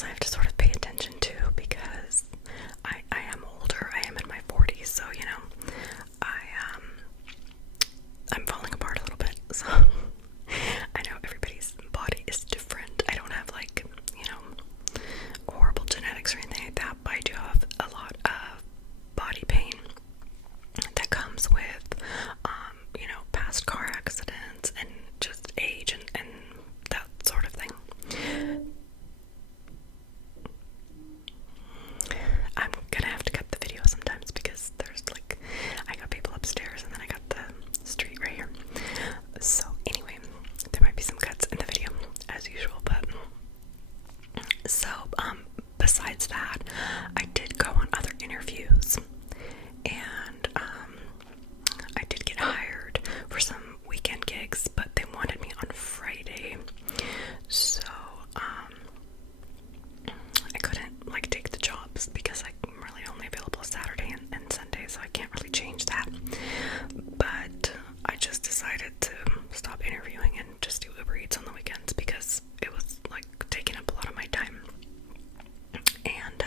else I have to sort of pay attention to because I am older. I am in my 40s, so you know, I'm falling apart a little bit. So I know everybody's body is different. I don't have like, you know, horrible genetics or anything like that, but I do have a lot of body pain that comes with, you know, past car accidents and just age and that sort of thing. I'm gonna have to cut the video sometimes because there's like, I got people upstairs and then I got the street right here. So anyway, there might be some cuts in the video as usual, but so besides that, I did go on other interviews and I did get hired for some weekend gigs, but they wanted me on Friday, so I couldn't like take the jobs because I'm really only available Saturday and Sunday, so I can't really change that. But I just decided to stop interviewing and just do Uber Eats on the weekends because it was like taking up a lot of my time. And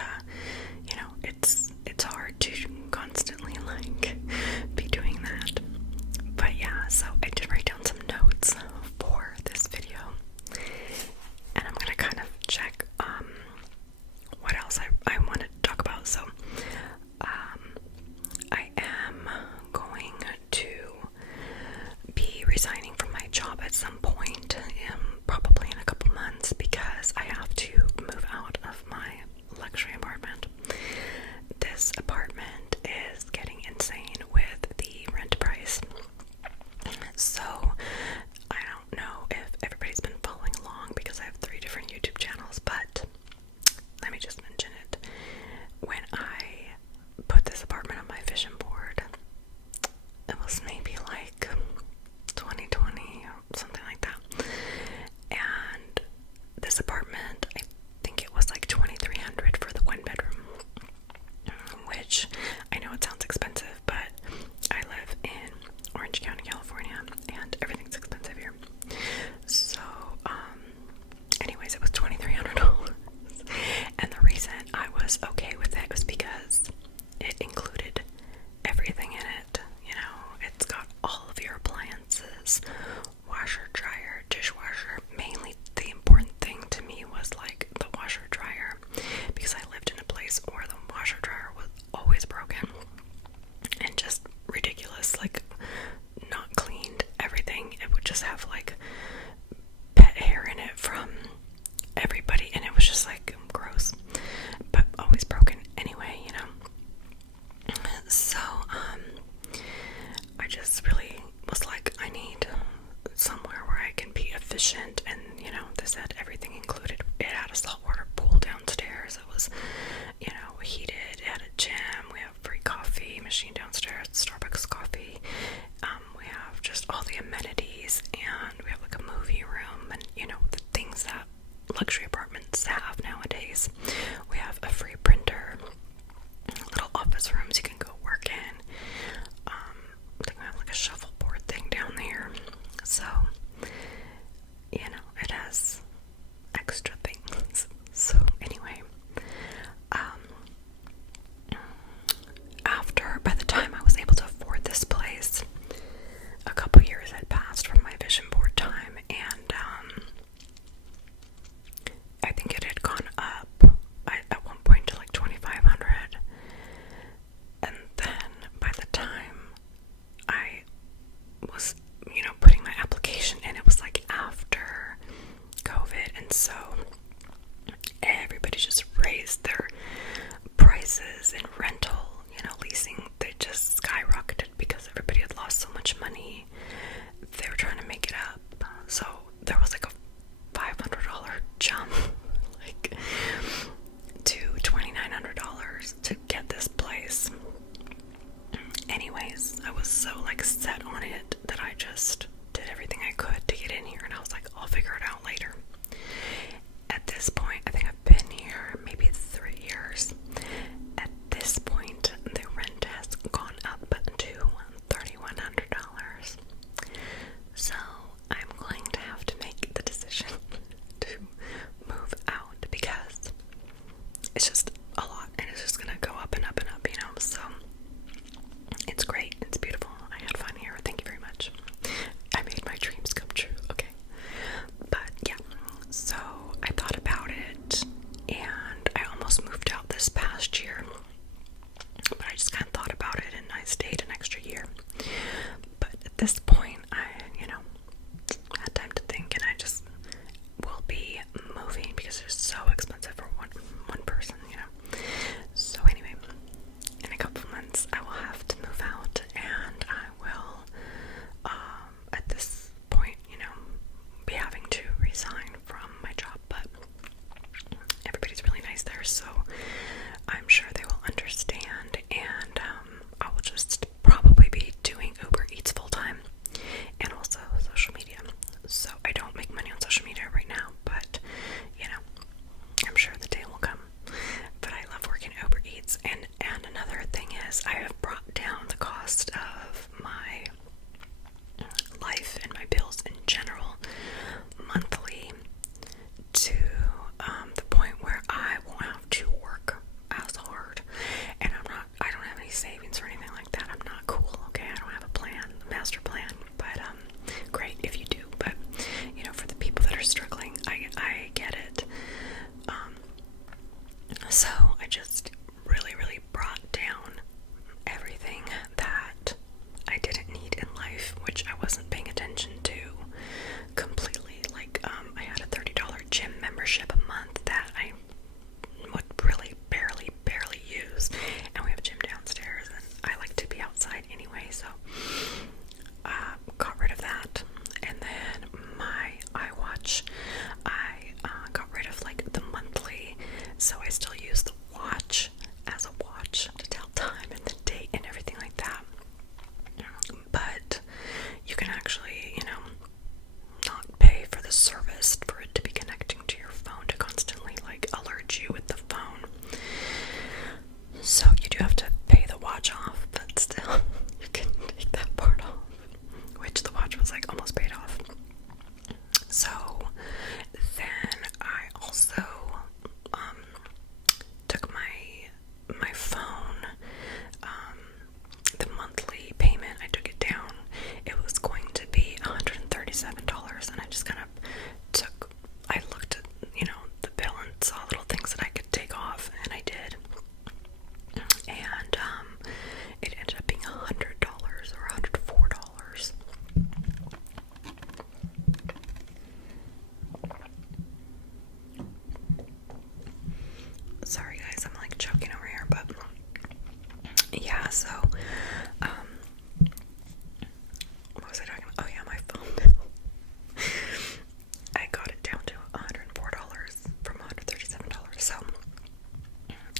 So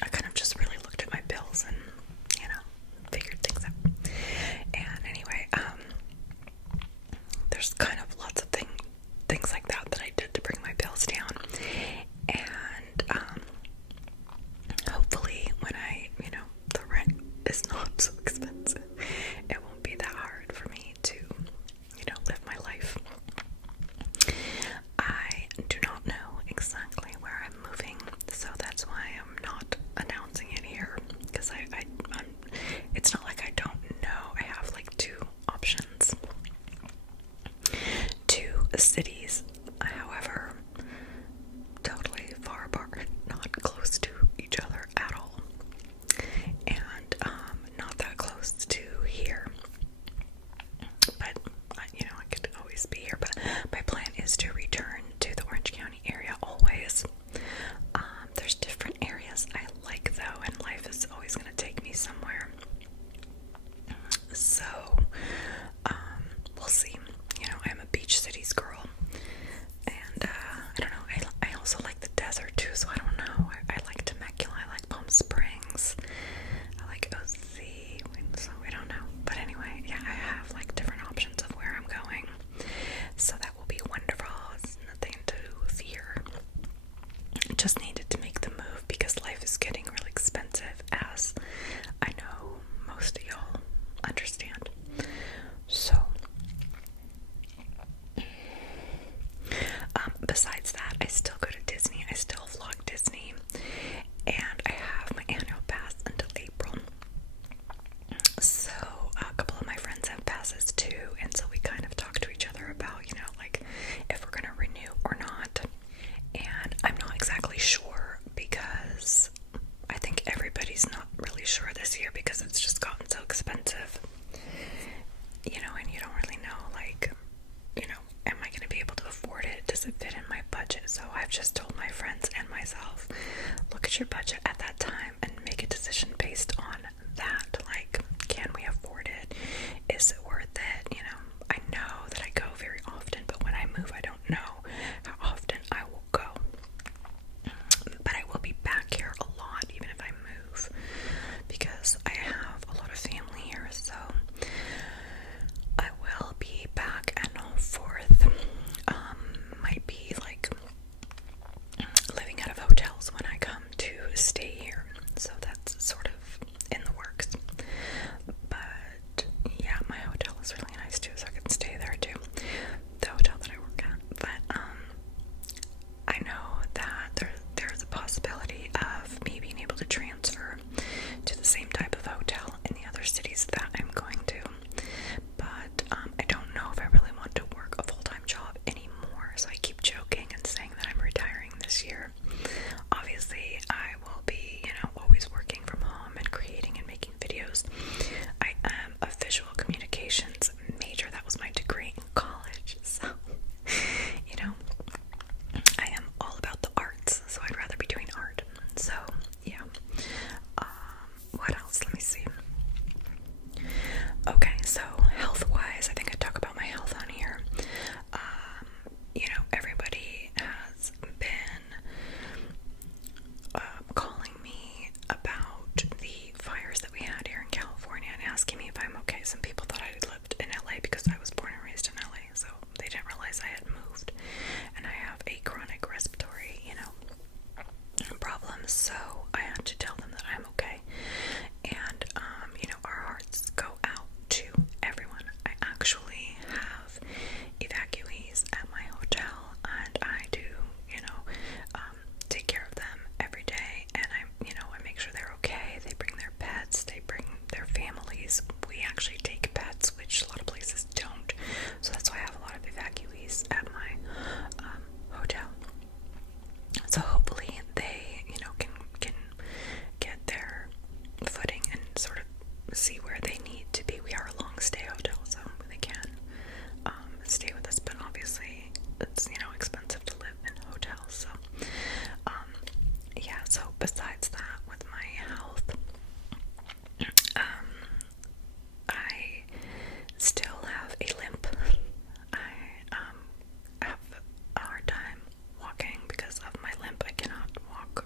I kind of just really looked at my bills and, figured things out. And anyway, there's kind of lots of things like that I did to bring my bills down. And hopefully when the rent is not so expensive, it won't be that hard for me to, live my life. I do not know exactly where I'm moving, so that's why I'm not announcing it here, because it's not like I don't know. I have like two options, two cities, however, totally far apart, not close to each other at all, and not that close to here. But I could always be here. But my plan is to return to the Orange County area always. There's different areas I like though, and life is always going to take me somewhere. So we'll see. I'm a beach cities girl, and I don't know. I also like the desert too. So I don't know. I like Temecula. I like Palm Springs. I like OC. So I don't know. But anyway, yeah, I have like different options of where I'm going. So that will be wonderful. It's nothing to fear. Just needed to make the move because life is getting really expensive, as I know most of y'all understand. So, besides that, I still go to Disney. I still vlog Disney, and I have my annual pass until April. So a couple of my friends have passes too, and so we kind of talk to each other about, like if we're gonna renew or not. And I'm not exactly sure because I think everybody's not really sure this year because it's just gotten so expensive. And you don't really know, like, am I gonna be able to afford it? Does it fit in my budget? So I've just told my friends and myself, look at your budget at that time and make a decision based on that. Like, can we afford it? Is it worth it? I know that I go very often, but when I move, I don't know how often I will go. But I will be back here a lot, even if I move, because I have a lot of family here, so I will be back and forth. Might be like living out of hotels when I come to stay here, so that's sort of in the works. But yeah, my hotel is really nice too, so I can stay there too, the hotel that I work at. But I know that there's a possibility of me being able to transfer to the same type of hotel in the other cities that I'm going to. But I don't know if I really want to work a full-time job anymore, so I keep joking and saying that I'm retiring this year. Obviously, I will be, always working from home and creating and making videos. I am a visual communications major. That was my degree in college, so, I am all about the arts, so I'd rather be doing art. So, yeah. What else? Let me see. Okay, so health-wise, I think I talk about my health on here. Everybody has been calling me about the fires that we had here in California and asking me if I'm okay. Some people thought I lived in LA because I was born and raised in LA, so they didn't realize I had moved. And I have a chronic respiratory, problem, so I had to tell them that I'm okay. And, our hearts go out to everyone. I actually have evacuees at my hotel, and I do, take care of them every day, and I make sure they're okay. They bring their pets, they bring their families. We actually take pets, which a lot of places don't, so that's why I have a lot of evacuees at my hotel. So hopefully they, can get their footing and sort of see where they need to be. We are a long stay hotel, so they can stay with us, but obviously it's, expensive to live in hotels. So yeah, so besides that, with my health, I still have a limp. I have a hard time walking because of my limp. I cannot walk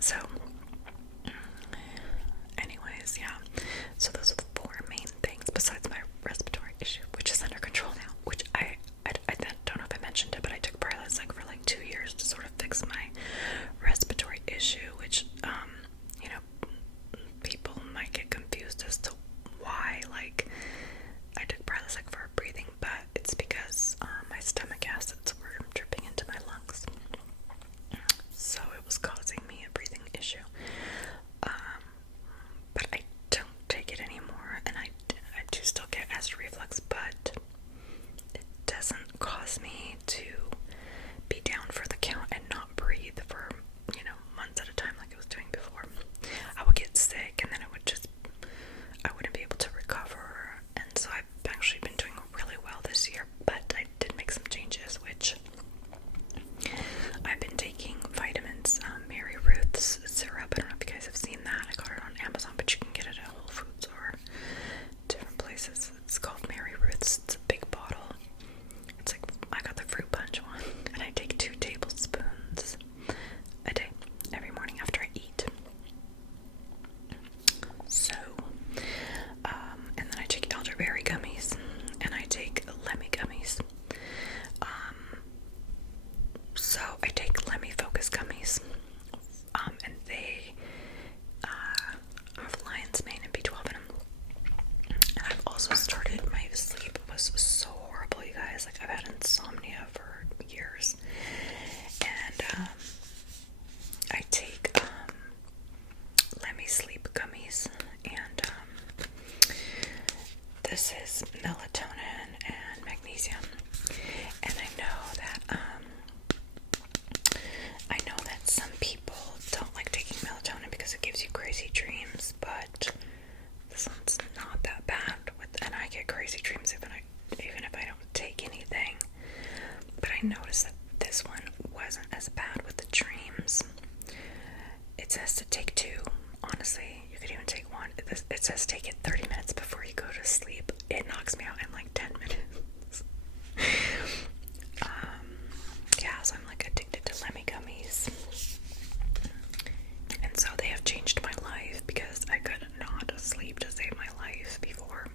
So, anyways, yeah. So those are the 4 main things besides my respiratory issue, which is under control now. Which I don't know if I mentioned it, but I took Prilosec for like 2 years to sort of fix my respiratory issue, which you know, people might get confused as to why, like, I took Prilosec for breathing, but it's because my stomach acids were dripping into my lungs, so it was causing me a breathing issue. But I don't take it anymore, and I do still get acid reflux, but it doesn't cause me to be down for the count and not breathe for, you know, months at a time like I was doing before. I would get sick, and then I wouldn't be able to recover, and so I've actually been doing really well this year, but I did make some changes, which I've been taking vitamins, Mary Ruth's syrup. I don't know if you guys have seen that. I got it on Amazon, but you can get it at Whole Foods or different places. It's called Mary Ruth's. It's a big bottle. It's like, I got the fruit punch one, and I take 2 tablespoons a day, every morning after I eat. So, and then I take elderberry gummies, and I take Lemmy gummies. So I take Lemmy Focus gummies, and they have lion's mane and B12 in them. And I've also started, my sleep was so horrible, you guys. Like, I've had insomnia for years, and I take Lemmy Sleep gummies, and this is melatonin and magnesium. And I know that some people don't like taking melatonin because it gives you crazy dreams, but this one's not that bad. And I get crazy dreams even if I don't take anything. But I noticed that this one wasn't as bad with the dreams. It says to take 2. Honestly, you could even take 1. It says take it 30 minutes before you go to sleep. It knocks me out in like 10 minutes. Yeah, so I'm like addicted to Lemmy gummies. And so they have changed my life because I could not sleep to save my life before.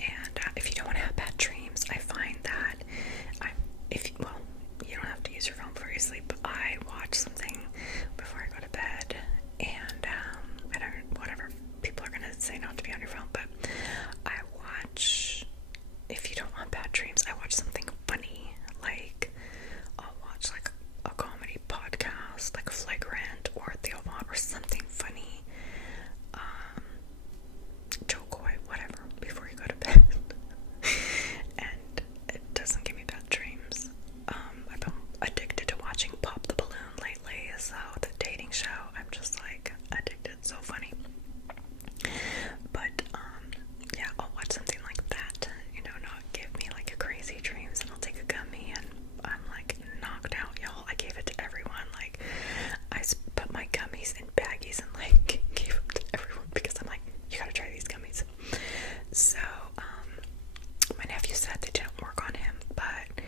And if you don't want to have bad dreams, I find that you don't have to use your phone before you sleep, but I watch something before I go to bed, and I don't, whatever people are gonna say not to be on your phone, but I watch, if you don't want bad dreams, I watch something funny, like I'll watch like a comedy podcast, like Flagrant or Theovant or something funny, Joe Coy, whatever, before you go to bed. And it doesn't give me bad dreams. I've been addicted to watching Pop the Balloon lately, so the dating show, I'm just like addicted, so funny. But yeah, I'll watch something like that, you know, not give me like a crazy dreams, and I'll take a gummy and I'm like knocked out, y'all. I gave it to everyone. Like, I put my gummies in baggies and like gave them to everyone because I'm like, you gotta try these gummies. So my nephew said they didn't work on him, but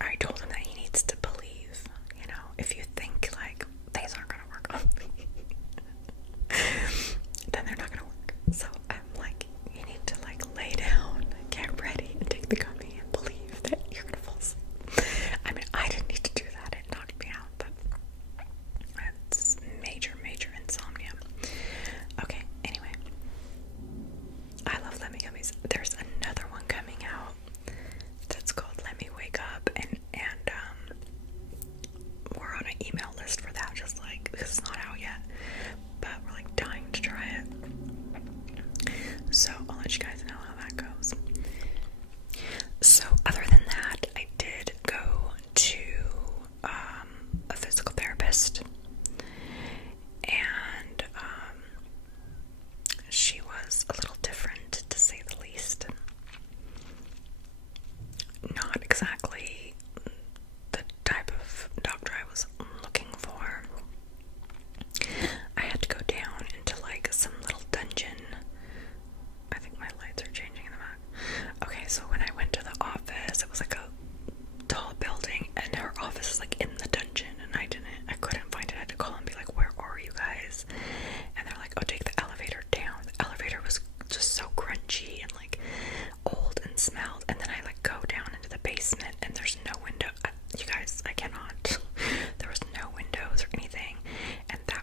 I told him that he needs to believe, you know, if you think like these aren't gonna work on me,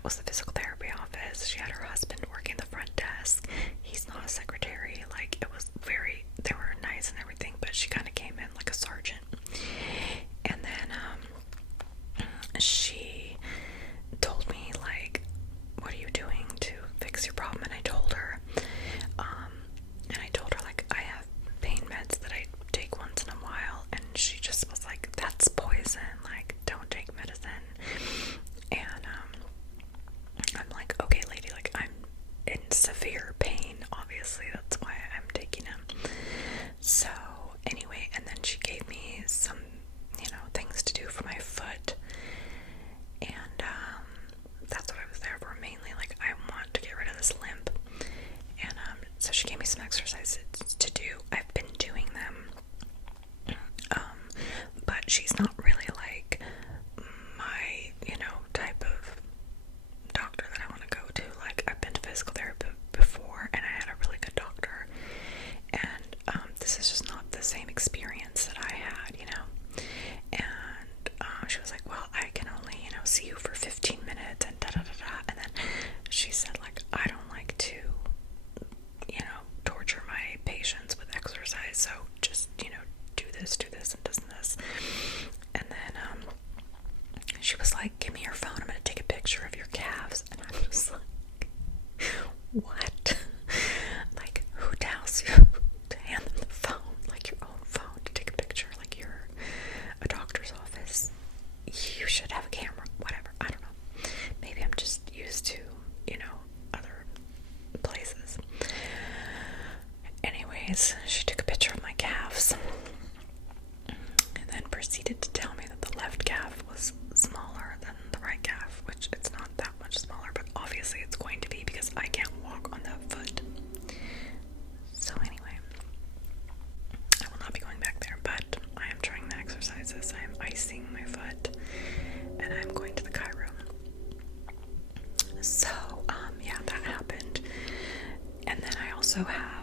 was the physical therapy office. She had her husband working the front desk. He's not a secretary. Like, it was very, they were nice and everything, but she kind of came in like a sergeant. And then she told me, like, what are you doing to fix your problem? And I told her, like, I have pain meds that I take once in a while, and she just was like, that's poison, like, don't take medicine. And I'm like, okay lady, like, I'm in severe pain, obviously, that's why I'm taking them. So anyway, and then she gave me some, you know, things to do for my foot, and that's what I was there for mainly. Like, I want to get rid of this limp, and so she gave me some exercises to do. I've been doing them, but she's not really like my, you know, type of doctor that I want to go to. Like, I've been to physical therapy before, and I had a really good doctor, and this is just not the same experience that I had, you know. And she was like, well, I can only, you know, see you for 15 minutes, and da-da-da-da. And then she said, like, I don't like to, you know, torture my patients with exercise, so just, you know, do this, and this. And then she was like, give me your phone, I'm gonna take a picture of your calves. And I'm just like, what? Like, who tells you to hand them the phone, like your own phone, to take a picture? Like, you're a doctor's office, you should have a camera, whatever. I don't know, maybe I'm just used to, you know, other places. Anyways, she took a picture of my calves and then proceeded to tell me that the left calf was smaller than the right calf, which it's not that much smaller, but obviously it's going to be because I can't walk on that foot. So anyway, I will not be going back there, but I am trying the exercises. I am icing my foot, and I'm going to the chiro. So, yeah, that happened. And then I also had